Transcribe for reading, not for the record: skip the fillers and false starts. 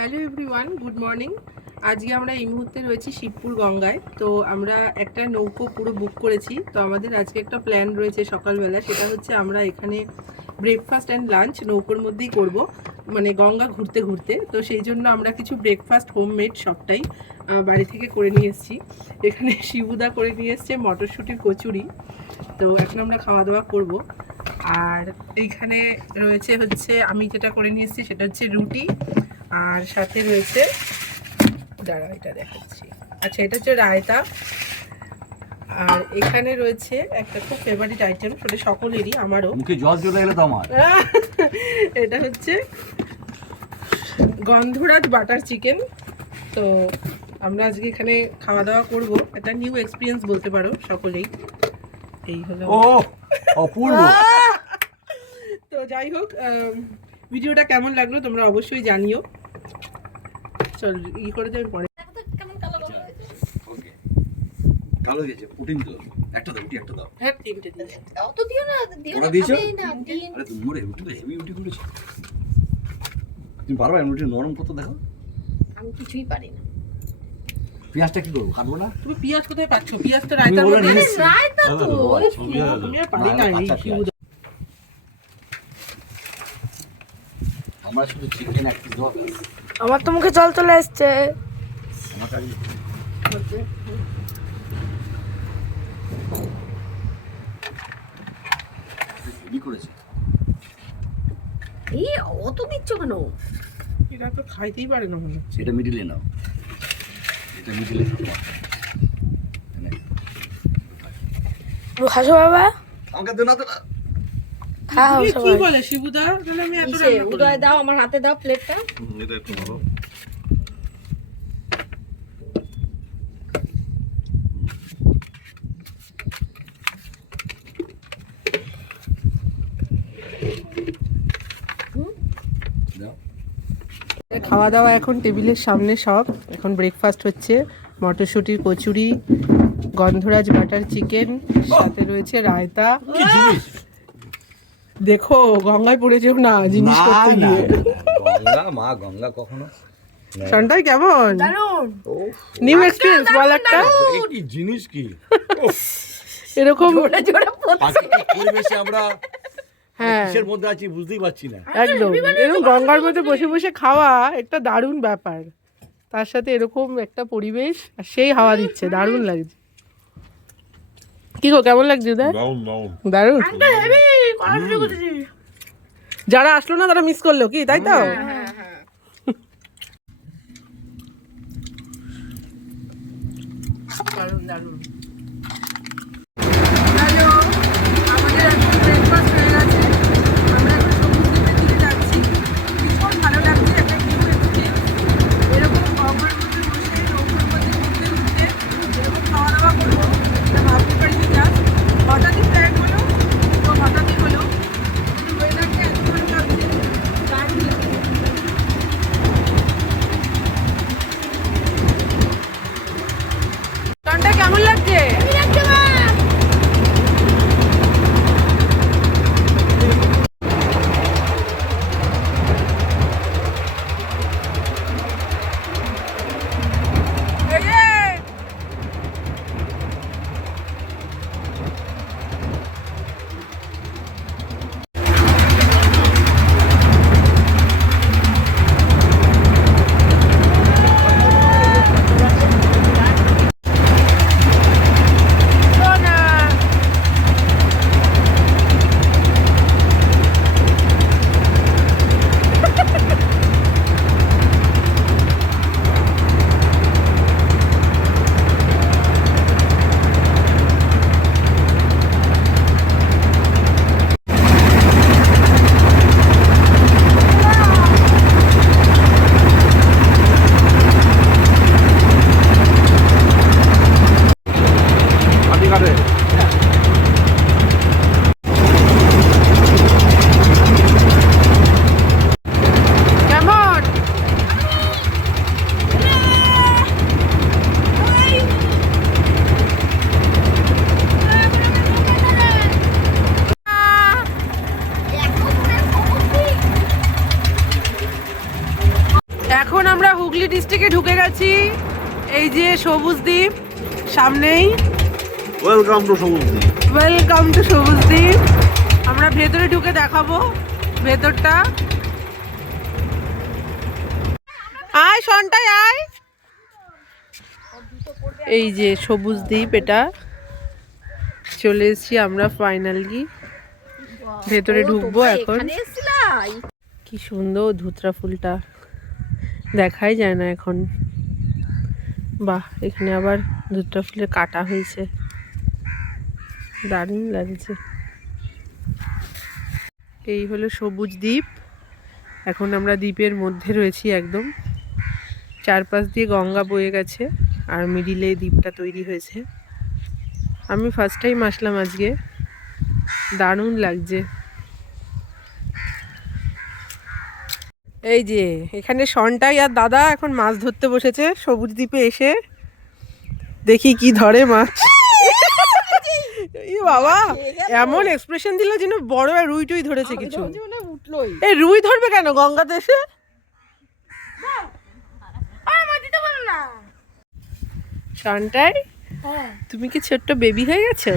Hello everyone, good morning. আজকে আমরা এই মুহূর্তে রয়েছি শিবপুর গঙ্গায়। তো আমরা একটা নৌকো পুরো বুক করেছি। তো আমাদের আজকে একটা প্ল্যান রয়েছে সকালবেলা, সেটা হচ্ছে আমরা এখানে ব্রেকফাস্ট অ্যান্ড লাঞ্চ নৌকোর মধ্যেই করব, মানে গঙ্গা ঘুরতে ঘুরতে। তো সেই জন্য আমরা কিছু ব্রেকফাস্ট হোমমেড সবটাই বাড়ি থেকে করে নিয়ে এসেছি। এখানে শিবুদা করে নিয়ে এসছে মটরশুঁটির কচুরি। তো এখন আমরা খাওয়া দাওয়া করব। আর এইখানে রয়েছে হচ্ছে আমি যেটা করে নিয়ে এসেছি সেটা হচ্ছে রুটি, আর সাথে রয়েছে দাঁড়া এটা দেখাচ্ছি, আচ্ছা এটা হচ্ছে রায়তা। আর এখানে রয়েছে একটা খুব ফেভারিট আইটেম, সেটা সকলেরই, আমারও মুখে জল চলে এলো তো আমার। এটা হচ্ছে গন্ধরাজ বাটার চিকেন। তো আমরা আজকে এখানে খাওয়া দাওয়া করব, একটা নিউ এক্সপিরিয়েন্স বলতে পারো সকলেই। এই হলো ও অপূর্ব। তো যাই হোক, ভিডিওটা কেমন লাগলো তোমরা অবশ্যই জানিও। চল ই করে দেবেন পরে। কালো গেছে প্রোটিন তো একটা দাও, একটা দাও। হ্যাঁ তিনটে দিন। অত দিও না, দিও ওরা না, দিয়েছো? খাবেই না, দিন। আরে তুমি মোরে রুটি তো হেভি রুটি করেছো। তুমি পারবে রুটি নরম কত দেখো। আমি কিছুই পারি না। পেঁয়াজটা কি করবো, কাটবো না? তুমি পেঁয়াজ কোথায় পাচ্ছ? পেঁয়াজ তো রায়তার বলে মধ্যে। নিয়ে আরে এসছি। রায়তা তো আমি আর পারি না এই শিবুদা। আমরা শুধু চিকেন এক পিস দাও। আমার তো মুখে জল চলে আসছে। আমার কাছে হেভি করেছে। এই অত দিচ্ছ কেন? এরা তো খাইতেই পারে না মনে হচ্ছে। এটা মিডিলে নাও, এটা মিডিলে নাও। হাসো বাবা, আমাকে দে না তো না। খাও তুমি কি সবাই। বলে শিবুদা? তাহলে আমি এত কিসে? রান্না করব। উদয় দাও, আমার হাতে দাও প্লেটটা। এটা একটু ভালো। খাওয়া দাওয়া এখন টেবিলের সামনে সব। এখন ব্রেকফাস্ট হচ্ছে মটরশুঁটির কচুরি, গন্ধরাজ বাটার চিকেন, সাথে রয়েছে রায়তা। কি জিনিস? দেখো গঙ্গায় পড়ে যেও না জিনিস করতে গিয়ে। গঙ্গা মা গঙ্গা কখনো সন্টাই কেমন? দারুন। নিউ এক্সপিরিয়েন্স বল একটা। এই কি জিনিস কি? এরকম জোরে জোরে প্রাকৃতিক পরিবেশে আমরা হ্যাঁ কিসের মধ্যে আছি বুঝতেই পারছি না। একদম এরকম গঙ্গার মধ্যে বসে বসে খাওয়া একটা দারুণ ব্যাপার, তার সাথে এরকম একটা পরিবেশ আর সেই হাওয়া দিচ্ছে, দারুণ লাগছে। কি গো কেমন লাগছে উদয়? দারুণ। যারা আসলো না তারা মিস করলো কি, তাই তো? দারুণ দারুণ। আমাদের এখন ব্রেকফাস্ট হয়ে গেছে, আমরা এখন সমুদ্রের দিকে যাচ্ছি। ভীষণ ভালো লাগছে, একটা নিউ এক্সপিরিয়েন্স। এরকম গঙ্গার মধ্যে বসে নৌকোর মধ্যে ঘুরতে ঘুরতে এরকম খাওয়া দাওয়া করবো, এটা ভাবতে পারিনি। জাস্ট হঠাৎই প্ল্যান হলো, তো হঠাৎই হলো। কিন্তু ওয়েদারটা এত ভালো লাগছে, দারুণ লাগছে। গানটা কেমন লাগছে? এখন আমরা হুগলি ডিস্ট্রিক্টে ঢুকে গেছি। এই যে সবুজ দ্বীপ সামনেই। ওয়েলকাম টু সমুদ্র। ওয়েলকাম টু সবুজ দ্বীপ। আমরা ভেতরে ঢুকে দেখাবো ভেতরটা। আয় সন্টাই আয়। এই যে সবুজ দ্বীপ, এটা চলে এসেছি আমরা ফাইনালি। ভেতরে ঢুকবো এখন। কি সুন্দর ধুতরা ফুলটা, দেখাই যায় না এখন। বাহ, এখানে আবার ধুতরা ফুলের কাটা হয়েছে, দারুণ লাগছে। এই হলো সবুজ দ্বীপ। এখন আমরা দ্বীপের মধ্যে রয়েছি একদম। চারপাশ দিয়ে গঙ্গা বয়ে গেছে আর মিডিলে দ্বীপটা তৈরি হয়েছে। আমি ফার্স্ট টাইম আসলাম আজকে, দারুণ লাগছে। এই যে এখানে সন্টাই আর দাদা এখন মাছ ধরতে বসেছে সবুজ দ্বীপে এসে। দেখি কি ধরে মাছ। ই বাবা, এমন এক্সপ্রেশন দিল যেন বড় রুই টুই ধরেছে কিছু। এই রুই ধরবে কেন গঙ্গাতে এসে? সন্টাই, তুমি কি ছোট্ট বেবি হয়ে গেছো?